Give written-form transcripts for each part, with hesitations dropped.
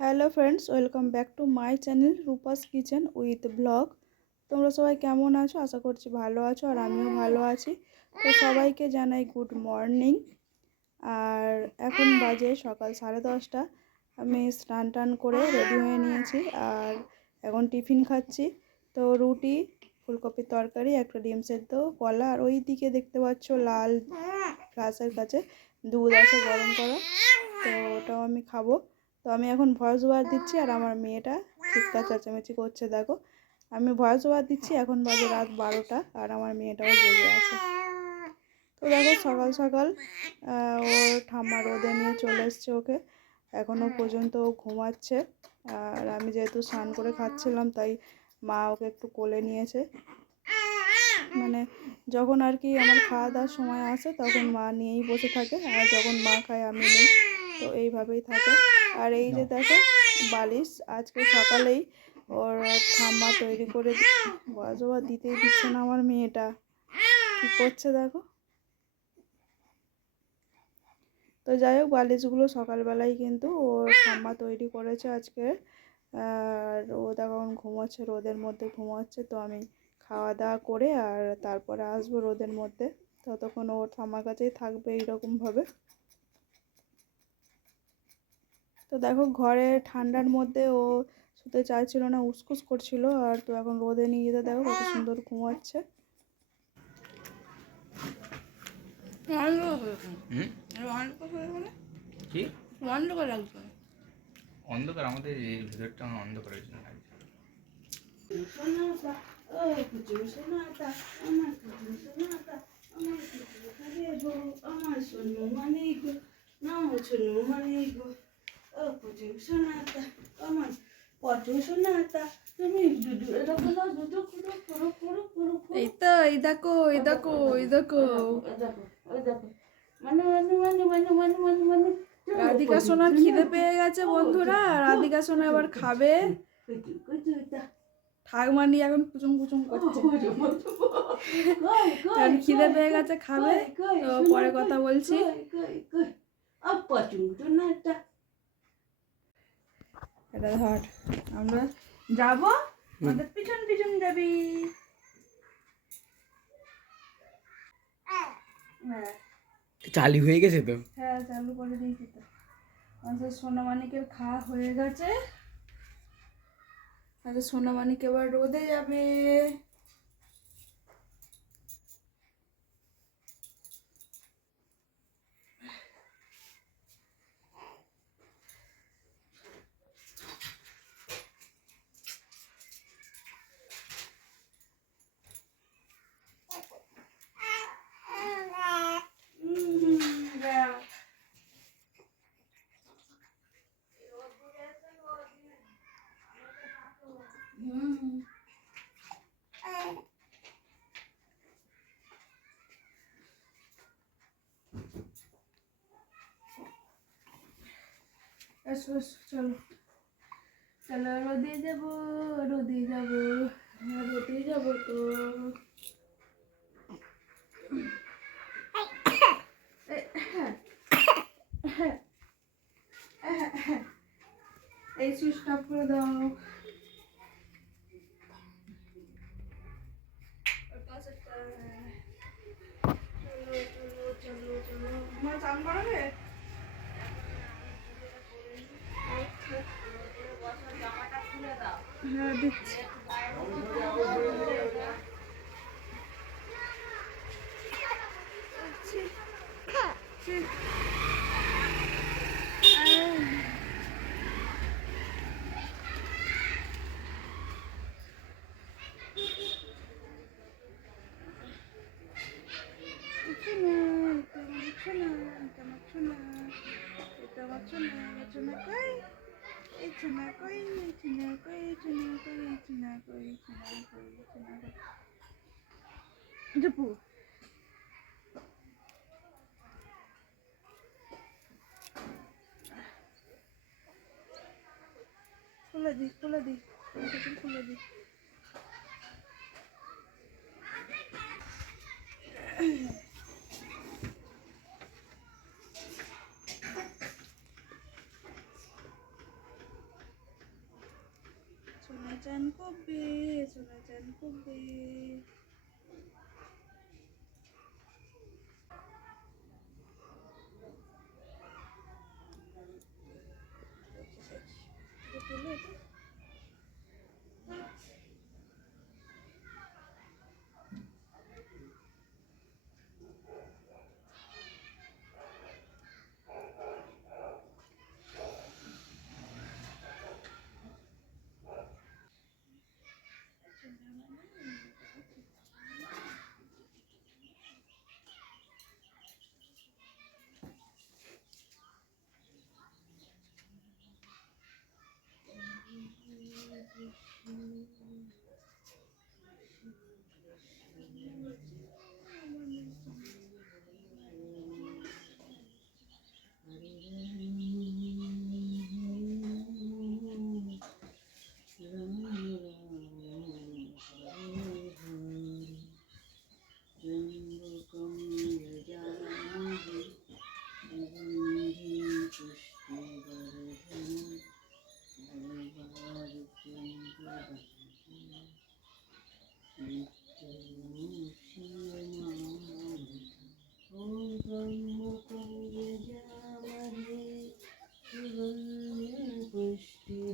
Hello friends, welcome back to my channel Rupa's kitchen with blog. তোমরা সবাই কেমন আছো? আশা করছি ভালো আছো, আর আমিও ভালো আছি। তো সবাইকে জানাই গুড মর্নিং। আর এখন বাজে সকাল 10:30। আমি স্নান টান করে রেডি হয়ে নিয়েছি, আর এখন টিফিন খাচ্ছি। তো রুটি, ফুলকপির তরকারি, একটা ডিম সেদ্ধ, কলা, আর ওই দিকে দেখতে পাচ্ছ লাল গ্লাসের কাছে দুধ আছে গরম করা। তো ওটাও আমি খাবো। তো আমি এখন ভয়েস ওভার দিচ্ছি, আর আমার মেয়েটা চিৎকার চেঁচামেচি করছে। দেখো, আমি ভয়েস ওভার দিচ্ছি, এখন বাজে রাত 12টা, আর আমার মেয়েটাও জেগে আছে। তো দেখো, সকাল সকাল ওর ঠাম্মা রোদে নিয়ে চলে এসছে ওকে। এখনও পর্যন্ত ও ঘুমাচ্ছে। আর আমি যেহেতু স্নান করে খাচ্ছিলাম, তাই মা ওকে একটু কোলে নিয়েছে। মানে যখন আর কি আমার খাওয়া দাওয়ার সময় আসে, তখন মা নিয়েই বসে থাকে, আর যখন মা খায় আমি নেই। তো এইভাবেই থাকে। আর এই যে দেখো, বালিশ আজকে সকালেই ওর ঠাম্মা তৈরি করে বজবা দিতেই দিচ্ছে না আমার মেয়েটা, কি করছে দেখো। তো যাই হোক, বালিশগুলো সকালবেলায় কিন্তু ওর ঠাম্মা তৈরি করেছে আজকে। আর ও তখন ঘুমাচ্ছে, রোদের মধ্যে ঘুমাচ্ছে। তো আমি খাওয়া দাওয়া করে আর তারপরে আসবো রোদের মধ্যে, ততক্ষণ ওর ঠাম্মার কাছেই থাকবে এইরকমভাবে। তো দেখো, ঘরে ঠান্ডার মধ্যে ও শুতে চাইছিল না, উসকুস করছিল। আর তো এখন রোদে নিয়ে যেতে দেখো কত সুন্দর ঘুমাচ্ছে। অন্ধকার আমাদের এই ভিতরটা অন্ধকার হয়েছে না। এই তো, এই দেখো, এই দেখো, এই দেখো, রাধিকা সোনার খিদে পেয়ে গেছে বন্ধুরা। রাধিকা সোনা এবার খাবে। ঠাকুমা নিয়ে এখন কুচুম কুচুম করছে। খিদে পেয়ে গেছে, খাবে। তো পরে কথা বলছি। এটা ধর, আমরা যাবো, আমাদের পিছন পিছন যাবি। হ্যাঁ, চালু হয়ে গেছে তো। হ্যাঁ, চালু করে দিয়েছি তো। আমাদের সোনামানিকের খাওয়া হয়ে গেছে। আচ্ছা, সোনামানিক এবার রোদে যাবে। এসো এসো, চলো চলো, রোদে যাবো, রোদে যাবো, রোদে যাবো তো। এই সুইচ অফ করে দাও। চলো চলো চলো চলো, আমার চান করাবে? হ্যাঁ, দিচ্ছি। খুলে দি, খুলে দি, খুলে দি। সোনা চান কবে, সোনা চান কবে।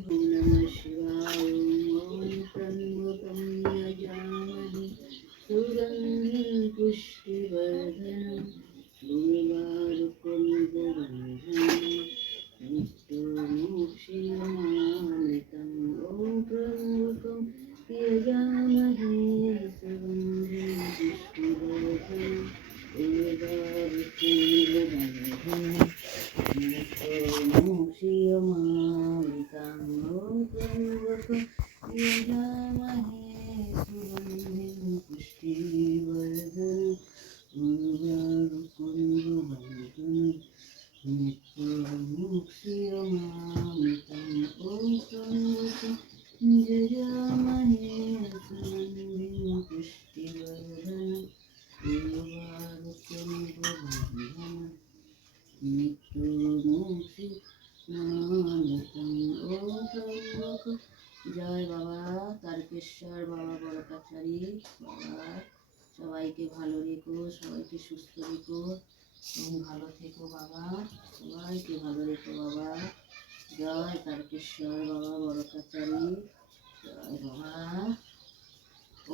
नमः शिवाय ॐ त्र्यम्बकं यजामहे सुगन्धिं पुष्टिवर्धनम् उर्वारुकमिव नित्यमोक्षीयमामृतम् ॐ त्र्यम्बकं यजामहे सुगन्धिं पुष्टिवर्धनम् उर्वारुकमिव मोक्षीयमामृतं त्र्यम्बकं यजामहे सुगन्धिं पुष्टिवर्धनम् उर्वारुकमिव नित्यमोक्षीयमामृतं ॐ त्र्यम्बकं यजामहे सुगन्धिं पुष्टिवर्धनम् उर्वारुकमिव नित्यमोक्षी मामृतं ॐ त्र्यम्बकं। জয় বাবা তারকেশ্বর, বাবা বড়কাচারী, বাবা সবাইকে ভালো রেখো, সবাইকে সুস্থ রেখো এবং ভালো থেকো বাবা, সবাইকে ভালো রেখো বাবা। জয় তারকেশ্বর, বাবা বড়কাচারী, জয় বাবা। ॐ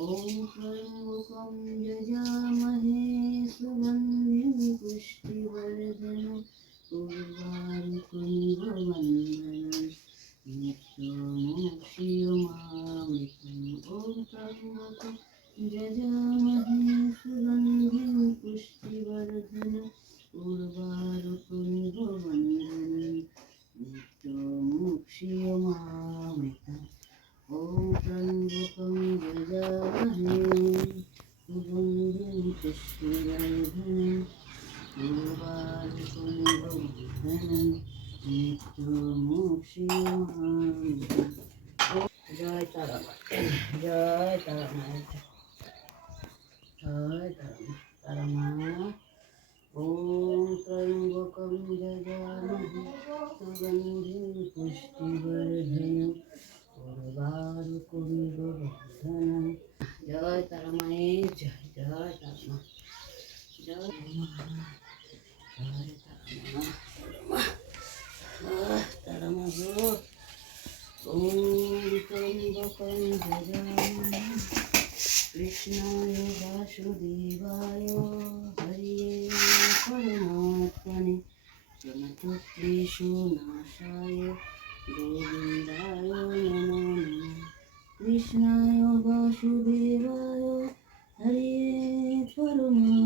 त्र्यम्बकं यजामहे सुगन्धिं पुष्टिवर्धनम् उर्वारुकमिव वन्दनम् नित्यमोक्षीयमामृतम् ॐ त्र्यम्बकं यजामहे सुगन्धिं पुष्टिवर्धनम् उर्वारुकमिव वन्दनम् नित्यमोक्षीयमामृतम् ॐ त्र्यम्बकं यजामहे सुगन्धिं पुष्टिवर्धनम् उर्वारुकमिव वन्दनम् नित्यमोक्षीयमामृतम्। জয় তারা মায়ের, জয় তারা মায়ের, জয় তারা মা। ॐ त्र्यम्बकं यजामहे सुगन्धिं पुष्टिवर्धनम् उर्वारुकमिव वन्दनम्। জয় তারা মায়ের, জয় জয় তারা মা, জয় মা, জয় তারা মা, তারা মা গো। ॐ त्र्यम्बकं यजामहे कृष्णाय वासुदेवाय हरिये परमात्मने प्रणतक्लेशनाशाय गोविन्दाय नमो नमः। कृष्णाय वासुदेवाय हरिये परमात्मने